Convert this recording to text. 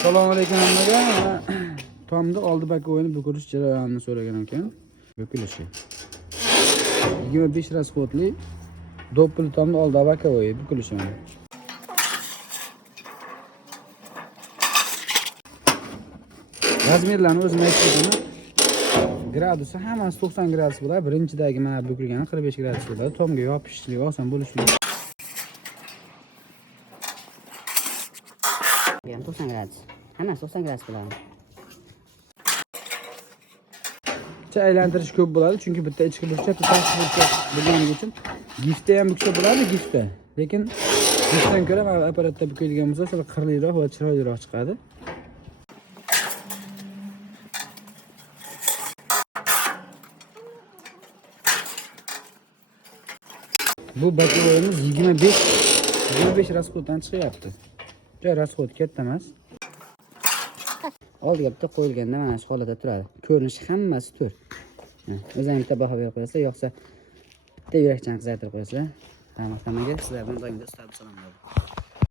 Assalomu alaykum hammaga. Tomni oldi baka o'yini bukilish jarayonini so'ragan ekan. Bukilishi. 25 rasxodli doppel tomni oldi baka o'yi bukilishi. Razmerlarni o'zim aytdim. Gradusi hammasi 90 gradus bo'ladi. Birinchidagi mana bukilgani 45 gradus bo'ladi. Tomga yopishishlik oson bo'lishi uchun. 90 gradus. Hammasi 90 gradus bo'ladi. Aylantirish ko'p bo'ladi, chunki bitta ichki burchak, tashqi burchak bo'lganligi uchun giftda ham buksa bo'ladi, giftda. Lekin giftdan ko'ra mana apparatda bukilgan bo'lsa, sal qirliroq va chiroyliroq chiqadi. Bu bakovimiz 25 rasxoddan chiqyapti. Joy rasxod katta emas. Oldiga bitta qo'yilganda mana shu holatda turadi. Ko'rinishi hammasi to'r. O'zingiz bitta baho berib qo'yasizlar, yo'qsa bitta yurakchan qizartirib qo'yasizlar. Hammaga sizlar bilan doimda istab salomlar.